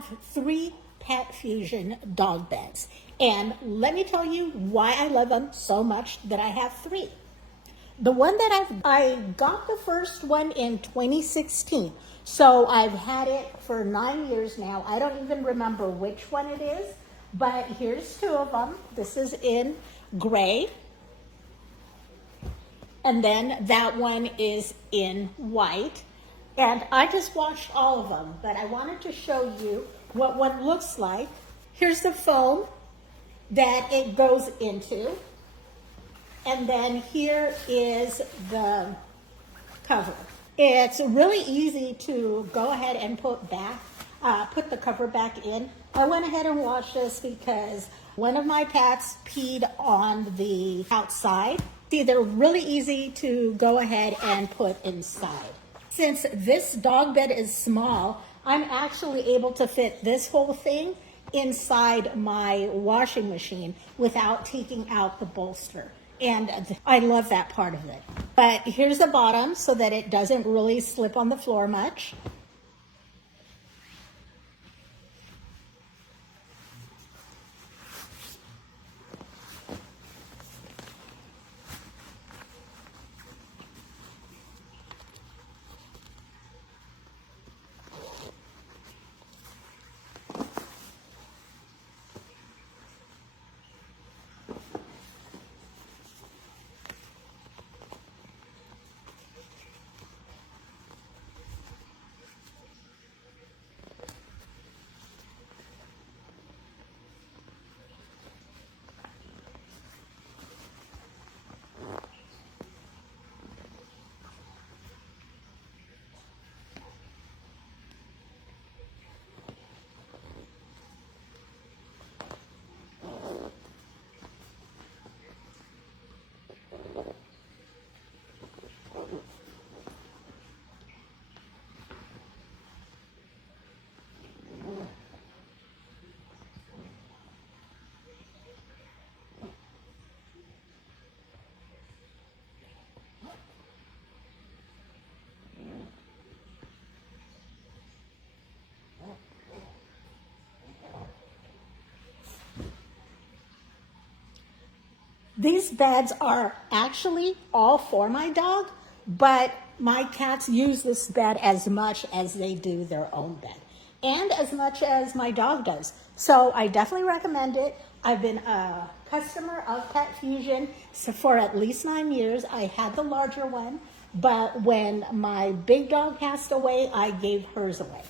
have 3 PetFusion dog beds. And let me tell you why I love them so much that I have 3. The one that I got the first one in 2016. So I've had it for 9 years now. I don't even remember which one it is, but here's 2 of them. This is in gray. And then that one is in white. And I just washed all of them, but I wanted to show you what one looks like. Here's the foam that it goes into. And then here is the cover. It's really easy to go ahead and put the cover back in. I went ahead and washed this because one of my cats peed on the outside. See, they're really easy to go ahead and put inside. Since this dog bed is small, I'm actually able to fit this whole thing inside my washing machine without taking out the bolster. And I love that part of it. But here's the bottom so that it doesn't really slip on the floor much. These beds are actually all for my dog, but my cats use this bed as much as they do their own bed, and as much as my dog does. So I definitely recommend it. I've been a customer of PetFusion for at least 9 years. I had the larger one, but when my big dog passed away, I gave hers away.